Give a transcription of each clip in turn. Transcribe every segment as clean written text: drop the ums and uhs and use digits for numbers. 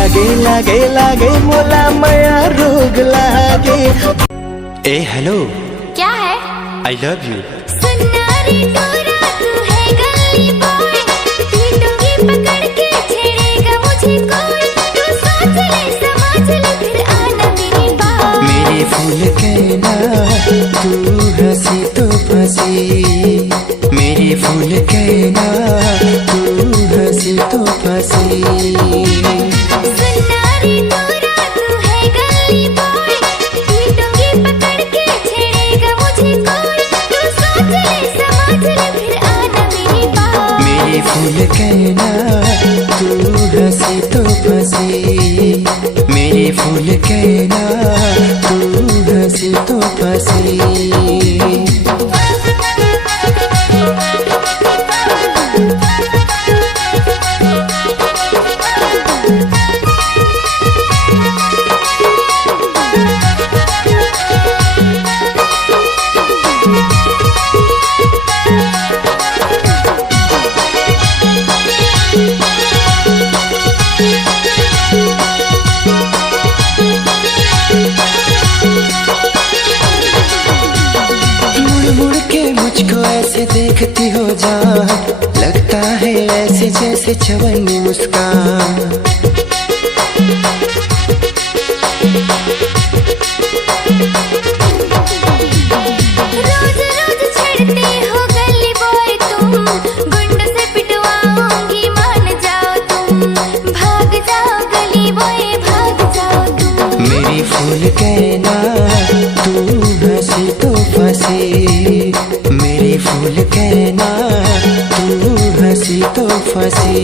लागे लागे लागे मोला माया रोग लागे। ए हेलो, क्या है? I love you. सुनना रे टोरा तू है गली बॉय, पीटूंगी पकड़ के छेड़ेगा मुझे कोई। तू सोच ले समझ ले फिर आना मेरी बात। मेरे फूल कहना तू हंसी तो फंसी, मेरे फूल कहना तू हंसी तो फंसी। सुनना रे टोरा तू है गली बॉय, पीटूंगी पकड़ के छेड़ेगा मुझे कोई। तू सोच ले समझ ले फिर आना मेरी बात। मेरे फूल कहना तू हंसी तो फंसी, मेरे फूल कहना तू हंसी तो फंसी। मुझको ऐसे देखती हो जान, लगता है ऐसे जैसे चवन्नी मुस्कान। रोज रोज छेड़ते हो गली बॉय तुम, गुंडों से पिटवाऊंगी मान जाओ तुम। भाग जाओ गली बॉय भाग जाओ तुम। मेरी फूल कहना तू हंसी तो फंसी, मेरी फूल कहना तू हंसी तो फंसी।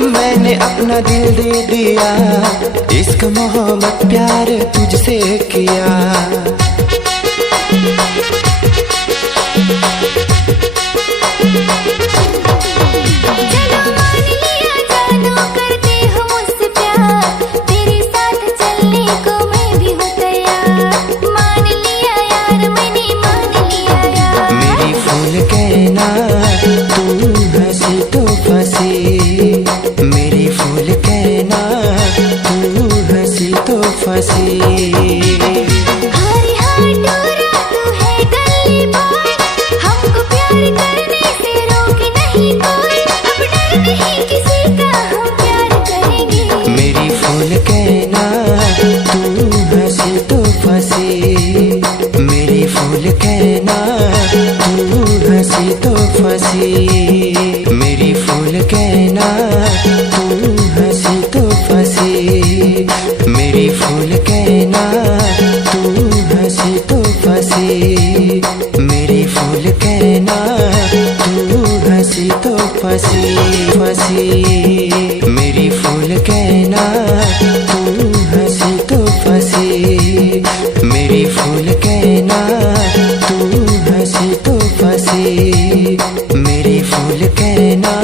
मैंने अपना दिल दे दिया, इश्क मोहब्बत प्यार तुझसे किया। चलो मान लिया जानो करते हो मुझसे प्यार, तेरे साथ चलने को मैं भी हूँ तैयार। मान लिया यार मैंने मान लिया यार। मेरी फूल कहना तू हंसी तो फंसी, मेरी फूल कहना तू हंसी तो फंसी। हरी हाँ टोरा तू है गली बॉय, हमको प्यार करने से रोके नहीं कोई। अब डर नहीं किसी का हम प्यार करेंगे। मेरी फूल कहना तू हंसी तो फंसी, मेरी फूल कहना तू हंसी तो फंसी। मेरी फूल कहना तू हंसी तो फंसी, मेरी फूल कहना तू हंसी तो फंसी। मेरी फूल कहना तू हंसी तो फंसी फंसी। मेरी फूल कहना तू हंसी तो फंसी, मेरी फूल कहना तू हंसी तो फंसी। मेरी फूल कहना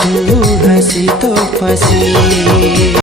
तू हंसी तो फंसी।